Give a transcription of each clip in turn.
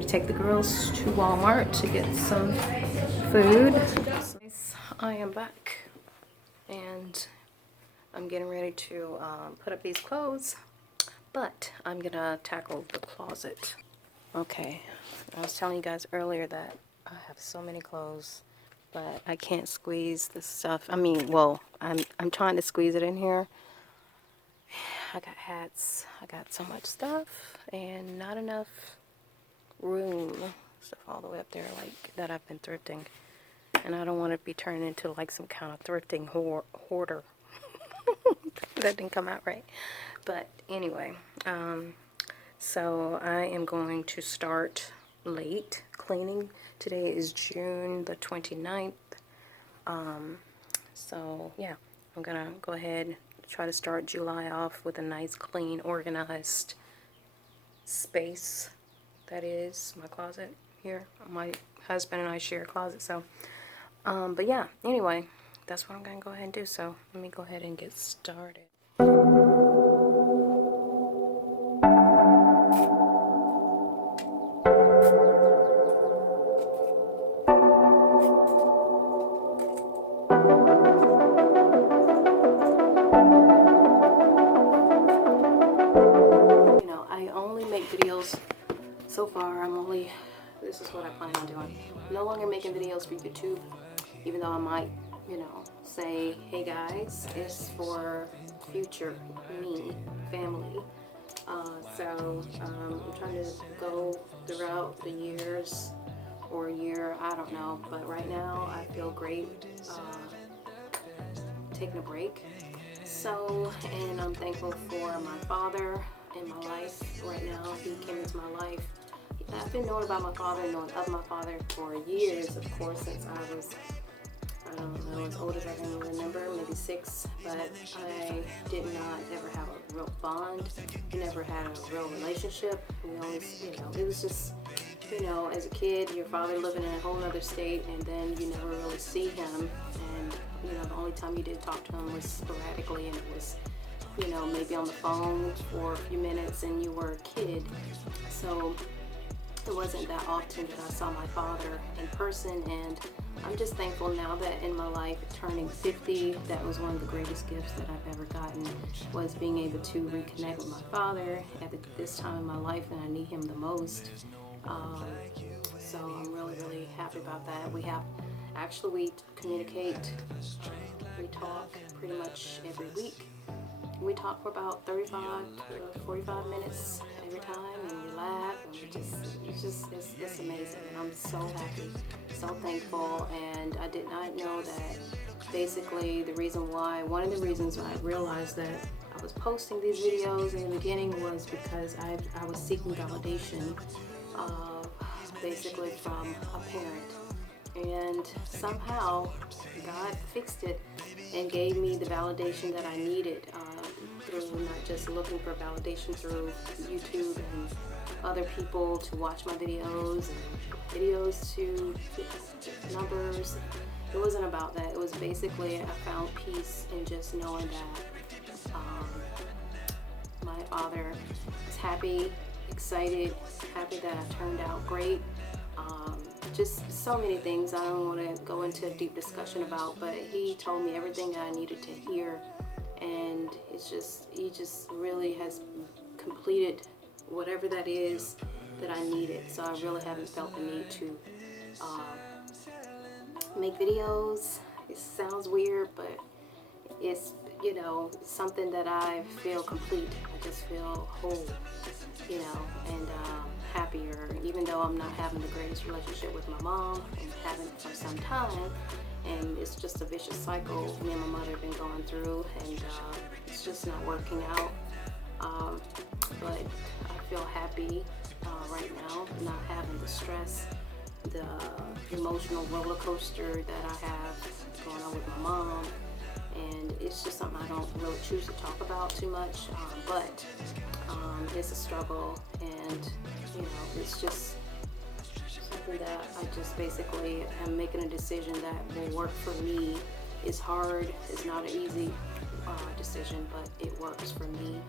ready to take the girls to Walmart to get some food. I am back and I'm getting ready to put up these clothes, but I'm gonna tackle the closet. Okay, I was telling you guys earlier that I have so many clothes, but I can't squeeze the stuff. I mean, well, I'm trying to squeeze it in here. I got hats, I got so much stuff, and not enough room. Stuff all the way up there, like, that I've been thrifting. And I don't want to be turning into, like, some kind of thrifting hoarder. That didn't come out right. But anyway, so I am going to start late cleaning. Today is June the 29th. So yeah, I'm gonna go ahead, try to start July off with a nice, clean, organized space. That is my closet here. My husband and I share a closet, so but yeah, anyway, that's what I'm gonna go ahead and do. So let me go ahead and get started. You know, I only make videos so far. This is what I plan on doing. No longer making videos for YouTube, even though I might, you know, say, hey guys, it's for future me, family. I'm trying to go throughout the years or a year, I don't know, but right now I feel great taking a break. So, and I'm thankful for my father in my life right now. He came into my life. I've been knowing about my father, knowing of my father for years, of course, since I was, I don't know, as old as I can remember, maybe 6, but I did not ever have a real bond. We never had a real relationship. We always, you know, it was just, you know, as a kid, your father living in a whole other state, and then you never really see him, and, you know, the only time you did talk to him was sporadically, and it was, you know, maybe on the phone for a few minutes, and you were a kid, so it wasn't that often that I saw my father in person. And I'm just thankful now that in my life, turning 50, that was one of the greatest gifts that I've ever gotten, was being able to reconnect with my father at this time in my life, and I need him the most. So I'm really, really happy about that. We communicate, we talk pretty much every week. We talk for about 35 to 45 minutes every time, and we laugh, and it's amazing. And I'm so happy, so thankful, and I did not know that basically one of the reasons why I realized that I was posting these videos in the beginning was because I was seeking validation, basically from a parent. And somehow God fixed it and gave me the validation that I needed, through not just looking for validation through YouTube and other people to watch my videos and videos to get numbers. It wasn't about that. It was basically, I found peace in just knowing that my father is happy, excited, happy that I turned out great. Just so many things I don't want to go into a deep discussion about, but he told me everything I needed to hear, and he just really has completed whatever that is that I needed. So I really haven't felt the need to make videos. It sounds weird, but it's, you know, something that I feel complete. I just feel whole, you know, and happier, even though I'm not having the greatest relationship with my mom, and haven't for some time, and it's just a vicious cycle me and my mother have been going through, and it's just not working out, but I feel happy right now, not having the stress, the emotional roller coaster that I have going on with my mom. And it's just something I don't really choose to talk about too much, but it's a struggle, and, you know, it's just something that I just basically am making a decision that will work for me. It's hard, it's not an easy decision, but it works for me,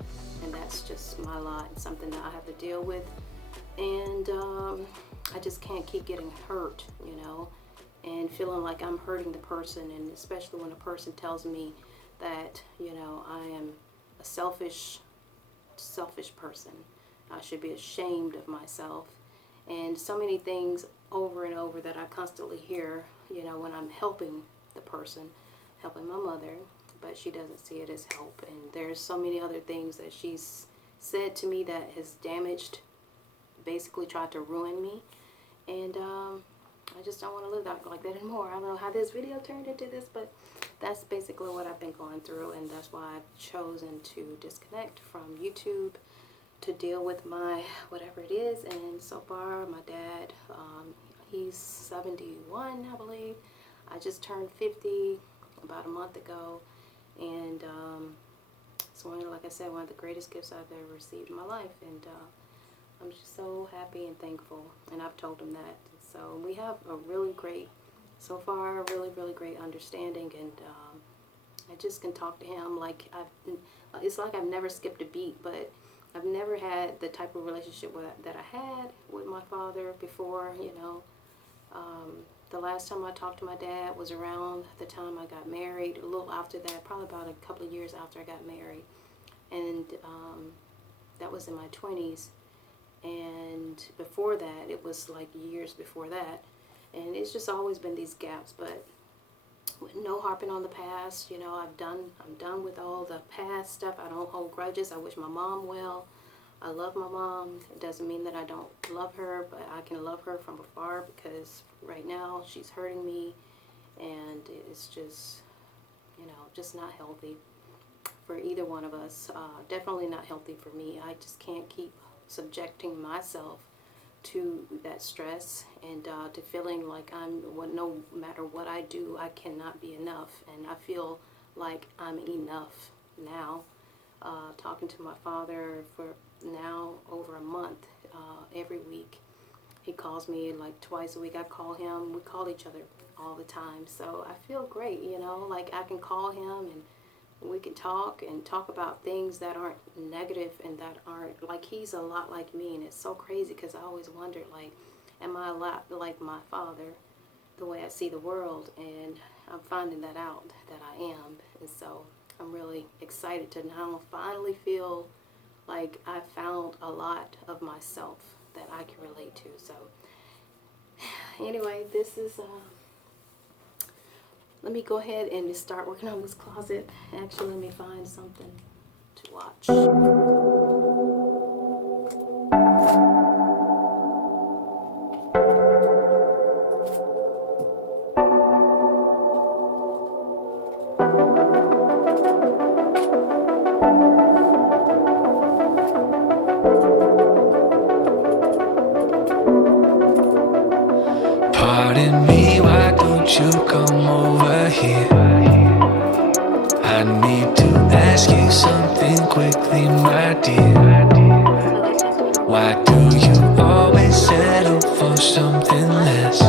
and that's just my lot. It's something that I have to deal with, and I just can't keep getting hurt, you know, and feeling like I'm hurting the person, and especially when a person tells me that, you know, I am a selfish person. I should be ashamed of myself, and so many things over and over that I constantly hear, you know, when I'm helping the person, helping my mother, but she doesn't see it as help. And there's so many other things that she's said to me that has damaged, basically tried to ruin me, and I just don't want to live like that anymore. I don't know how this video turned into this, but that's basically what I've been going through, and that's why I've chosen to disconnect from YouTube to deal with my whatever it is. And so far, my dad, he's 71, I believe. I just turned 50 about a month ago, and it's like I said, one of the greatest gifts I've ever received in my life, and I'm just so happy and thankful, and I've told him that. So we have a really great, so far, really great understanding, and I just can talk to him like it's like I've never skipped a beat, but I've never had the type of relationship that I had with my father before, you know. The last time I talked to my dad was around the time I got married, a little after that, probably about a couple of years after I got married. And that was in my 20s. And before that, it was like years before that. And it's just always been these gaps, but with no harping on the past. You know, I'm done with all the past stuff. I don't hold grudges. I wish my mom well. I love my mom. It doesn't mean that I don't love her, but I can love her from afar, because right now she's hurting me, and it's just, you know, just not healthy for either one of us. Definitely not healthy for me. I just can't keep subjecting myself to that stress, and to feeling like no matter what I do, I cannot be enough. And I feel like I'm enough now. Talking to my father for now over a month, every week. He calls me like twice a week. I call him. We call each other all the time. So I feel great, you know, like I can call him and we can talk about things that aren't negative and that aren't, like, he's a lot like me. And it's so crazy because I always wondered, like, am I a lot like my father, the way I see the world? And I'm finding that out, that I am. And so I'm really excited to now finally feel like I found a lot of myself that I can relate to. So anyway, this is let me go ahead and start working on this closet. Actually, let me find something to watch. Pardon me, why don't you come over here? I need to ask you something quickly, my dear. Why do you always settle for something less?